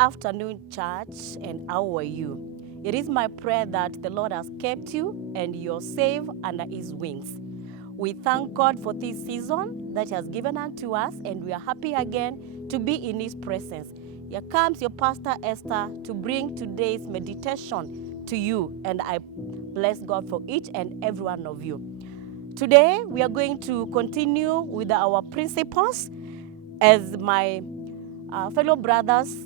afternoon, church, and how are you? It is my prayer that the Lord has kept you and you're safe under His wings. We thank God for this season that He has given unto us, and we are happy again to be in His presence. Here comes your Pastor Esther to bring today's meditation to you, and I bless God for each and every one of you. Today, we are going to continue with our principles as my fellow brothers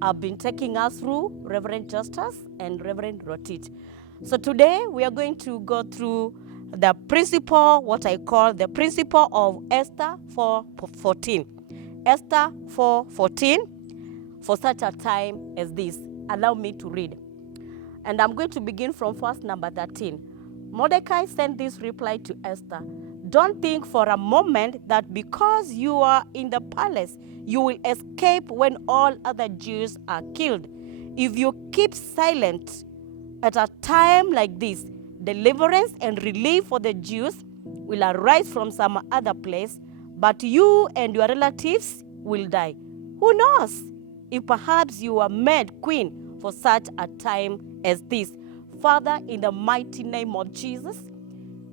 have been taking us through, Reverend Justus and Reverend Rotit. So today, we are going to go through the principle, what I call the principle of Esther 4:14. Esther 4:14, for such a time as this. Allow me to read. And I'm going to begin from verse number 13. Mordecai sent this reply to Esther. Don't think for a moment that because you are in the palace, you will escape when all other Jews are killed. If you keep silent at a time like this, deliverance and relief for the Jews will arise from some other place, but you and your relatives will die. Who knows if perhaps you are made queen for such a time as this? Father, in the mighty name of Jesus,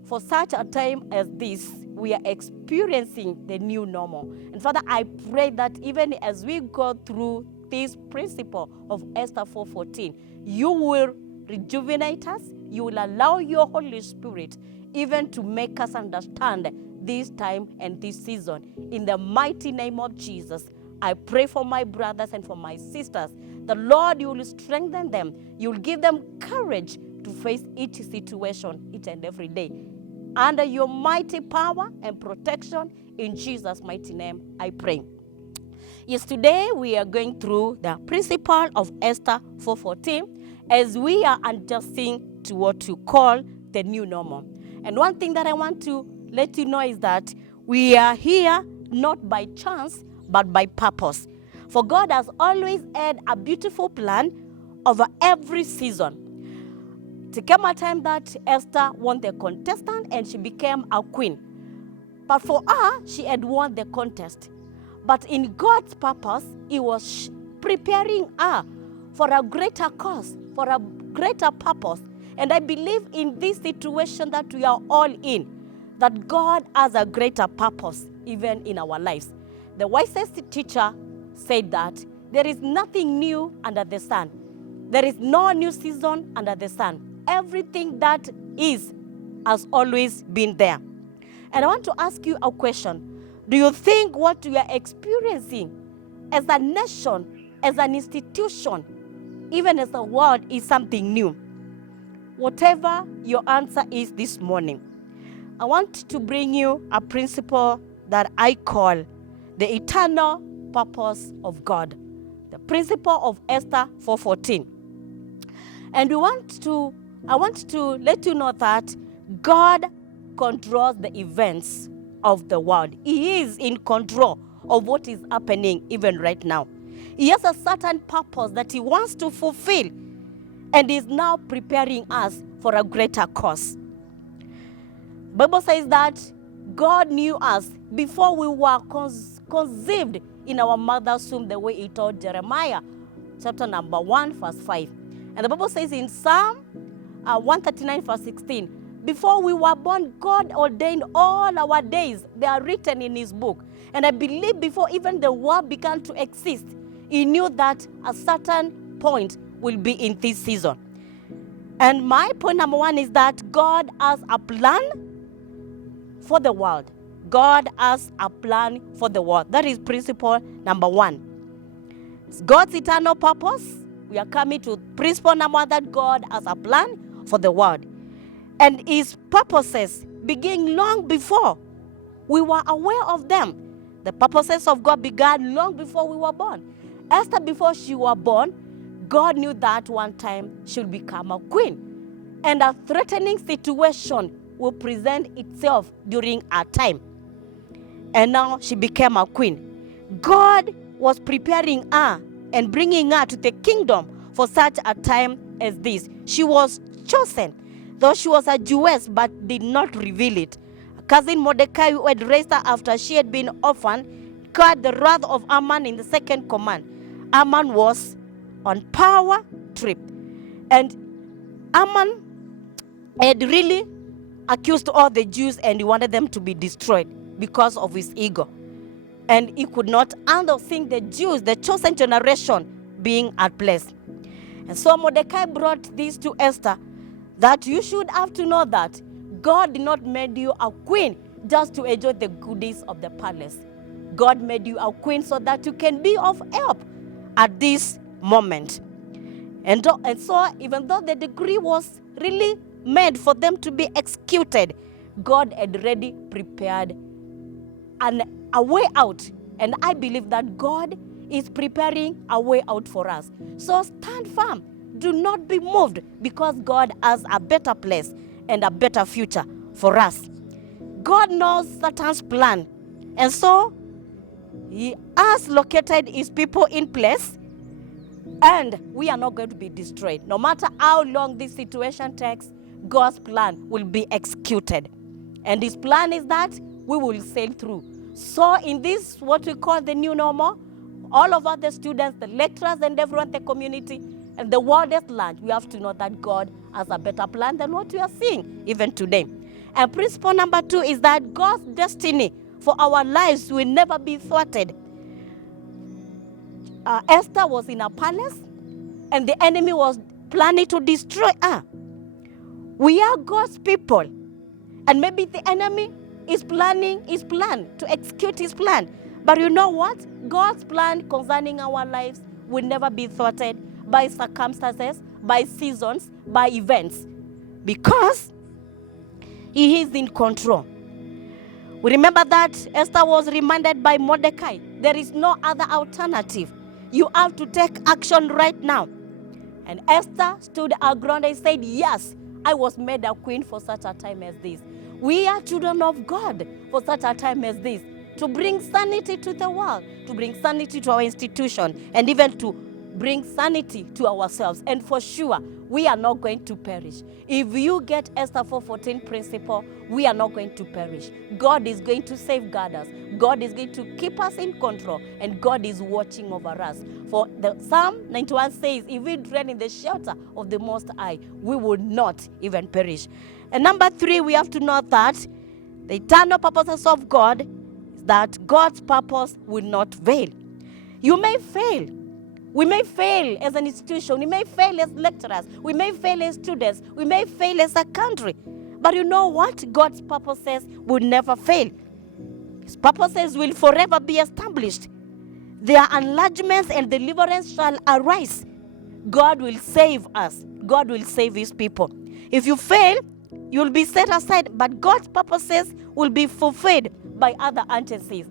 for such a time as this, we are experiencing the new normal. And Father, I pray that even as we go through this principle of Esther 4:14, you will rejuvenate us. You will allow your Holy Spirit even to make us understand this time and this season. In the mighty name of Jesus, I pray for my brothers and for my sisters. The Lord, you will strengthen them. You will give them courage to face each situation, each and every day. Under your mighty power and protection, in Jesus' mighty name, I pray. Yes, today we are going through the principle of Esther 4:14 as we are adjusting to what you call the new normal. And one thing that I want to let you know is that we are here not by chance, but by purpose. For God has always had a beautiful plan over every season. There came a time that Esther won the contestant and she became a queen. But for her, she had won the contest. But in God's purpose, He was preparing her for a greater cause, for a greater purpose. And I believe in this situation that we are all in, that God has a greater purpose even in our lives. The wisest teacher said that there is nothing new under the sun. There is no new season under the sun. Everything that is has always been there. And I want to ask you a question. Do you think what we are experiencing as a nation, as an institution, even as a world, is something new? Whatever your answer is this morning, I want to bring you a principle that I call the eternal purpose of God. The principle of Esther 4:14. And I want to let you know that God controls the events of the world. He is in control of what is happening even right now. He has a certain purpose that He wants to fulfill and is now preparing us for a greater cause. The Bible says that God knew us before we were conceived in our mother's womb, the way He told Jeremiah, chapter number 1, verse 5. And the Bible says in Psalm 139, verse 16, before we were born, God ordained all our days. They are written in His book. And I believe before even the world began to exist, He knew that a certain point will be in this season. And my point number one is that God has a plan for the world. God has a plan for the world. That is principle number one. It's God's eternal purpose. We are coming to principle number one, that God has a plan for the world. And His purposes began long before we were aware of them. The purposes of God began long before we were born. Esther, before she was born, God knew that one time she would become a queen. And a threatening situation will present itself during her time. And now she became a queen. God was preparing her and bringing her to the kingdom for such a time as this. She was chosen, though she was a Jewess, but did not reveal it. Cousin Mordecai, who had raised her after she had been orphaned, incurred the wrath of Haman in the second command. Haman was on power trip. And Haman had really accused all the Jews and he wanted them to be destroyed because of his ego. And he could not handle seeing the Jews, the chosen generation, being at place. And so Mordecai brought this to Esther, that you should have to know that God did not make you a queen just to enjoy the goodies of the palace. God made you a queen so that you can be of help at this moment. And so even though the decree was really made for them to be executed, God had already prepared a way out. And I believe that God is preparing a way out for us. So stand firm. Do not be moved, because God has a better place and a better future for us. God knows Satan's plan. And so he has located his people in place, and we are not going to be destroyed. No matter how long this situation takes, God's plan will be executed. And his plan is that we will sail through. So in this, what we call the new normal, all of us, the students, the lecturers, and everyone in the community, and the world at large, we have to know that God has a better plan than what we are seeing even today. And principle number 2 is that God's destiny for our lives will never be thwarted. Esther was in a palace, and the enemy was planning to destroy her. We are God's people, and maybe the enemy is planning his plan to execute his plan. But you know what? God's plan concerning our lives will never be thwarted by circumstances, by seasons, by events, because he is in control. We remember that Esther was reminded by Mordecai, there is no other alternative. You have to take action right now. And Esther stood her ground and said, yes, I was made a queen for such a time as this. We are children of God for such a time as this, to bring sanity to the world, to bring sanity to our institution, and even to bring sanity to ourselves. And for sure, we are not going to perish. If you get Esther 4:14 principle, we are not going to perish. God is going to safeguard us. God is going to keep us in control, and God is watching over us. For the Psalm 91 says, if we dwell in the shelter of the Most High, we will not even perish. And number 3, we have to know that the eternal purposes of God is that God's purpose will not fail. You may fail. We may fail as an institution. We may fail as lecturers. We may fail as students. We may fail as a country. But you know what? God's purposes will never fail. His purposes will forever be established. Their enlargements and deliverance shall arise. God will save us. God will save his people. If you fail, you'll be set aside, but God's purposes will be fulfilled by other agencies.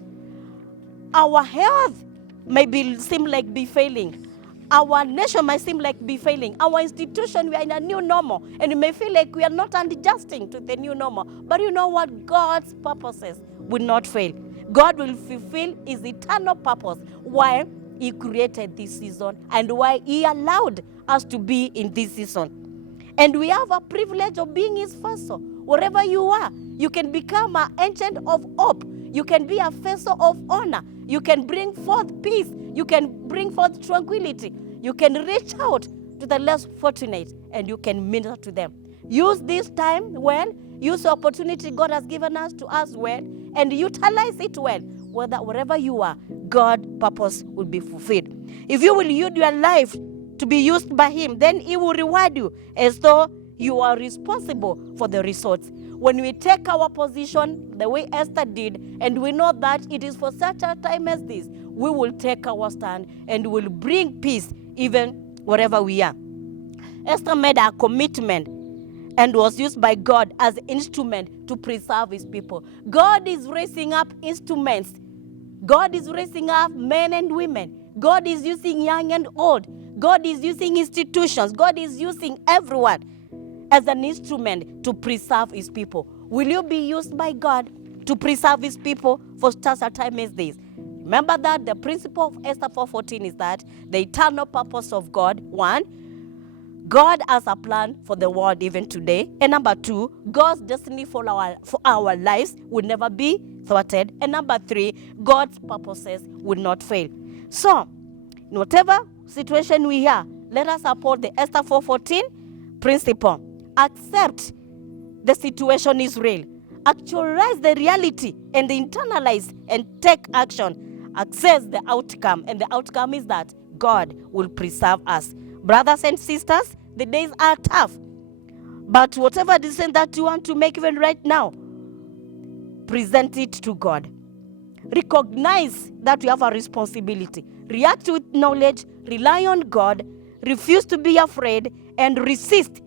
Our health may seem like be failing. Our nation might seem like be failing. Our institution, we are in a new normal, and it may feel like we are not adjusting to the new normal. But you know what? God's purposes will not fail. God will fulfill his eternal purpose while he created this season and why he allowed us to be in this season. And we have a privilege of being his vessel. Wherever you are, you can become an agent of hope. You can be a vessel of honor. You can bring forth peace. You can bring forth tranquility. You can reach out to the less fortunate and you can minister to them. Use this time well. Use the opportunity God has given us to us well, and utilize it well. Wherever you are, God's purpose will be fulfilled. If you will use your life to be used by him, then he will reward you as though you are responsible for the results. When we take our position the way Esther did, and we know that it is for such a time as this, we will take our stand and will bring peace even wherever we are. Esther made a commitment and was used by God as an instrument to preserve his people. God is raising up instruments. God is raising up men and women. God is using young and old. God is using institutions. God is using everyone as an instrument to preserve his people. Will you be used by God to preserve his people for such a time as this? Remember that the principle of Esther 4:14 is that the eternal purpose of God, 1, God has a plan for the world even today. And number 2, God's destiny for our lives will never be thwarted. And number 3, God's purposes will not fail. So, In whatever situation we are, let us support the Esther 4:14 principle. Accept the situation is real. Actualize the reality and internalize and take action. Access the outcome, and the outcome is that God will preserve us. Brothers and sisters, the days are tough, but whatever decision that you want to make even right now, present it to God. Recognize that you have a responsibility. React with knowledge, rely on God, refuse to be afraid, and resist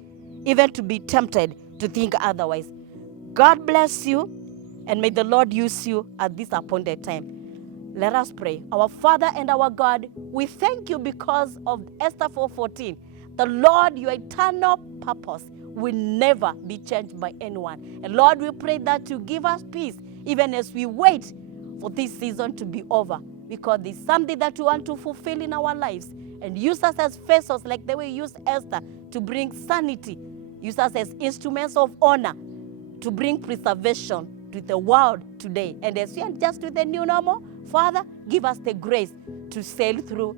even to be tempted to think otherwise. God bless you, and may the Lord use you at this appointed time. Let us pray. Our Father and our God, we thank you because of Esther 4:14. The Lord, your eternal purpose will never be changed by anyone. And Lord, we pray that you give us peace even as we wait for this season to be over, because there's something that you want to fulfill in our lives. And use us as vessels like the way you used Esther to bring sanity. Use us as instruments of honor to bring preservation to the world today. And as we are just with the new normal, Father, give us the grace to sail through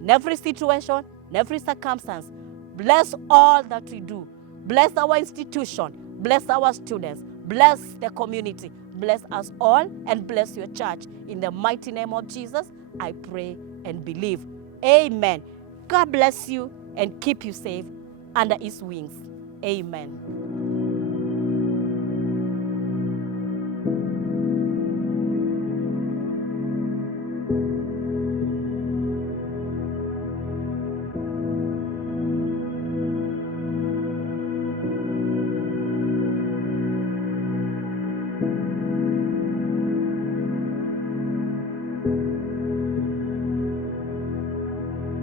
in every situation, in every circumstance. Bless all that we do. Bless our institution. Bless our students. Bless the community. Bless us all and bless your church. In the mighty name of Jesus, I pray and believe. Amen. God bless you and keep you safe under his wings. Amen.